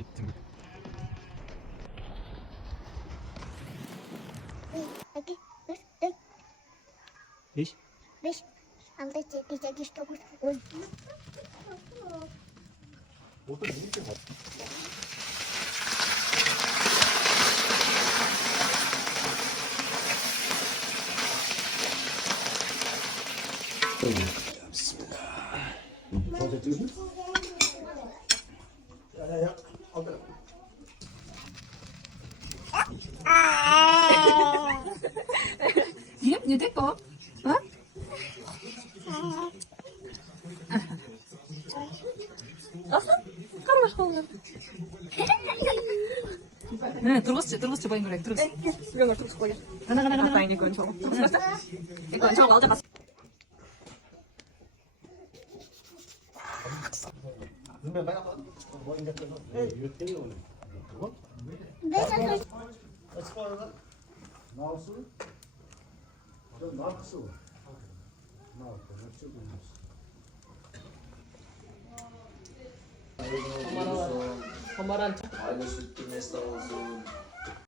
Gittim. Iki, üç, dört, 5. beş, altı, yedi, sekiz, dokuz, on. Orada ne işin var? Nie? Nie tylko? 어? 왔어? 가루 맛있어. 네, 들어갔지, 보인 거래, 들어갔어. Gönül çok koyu. 가나. Hatta yine gönül çok. 이거 저거 어제 봤어. Beş, altı, Hamaran. Aile sütlü mesle olsun.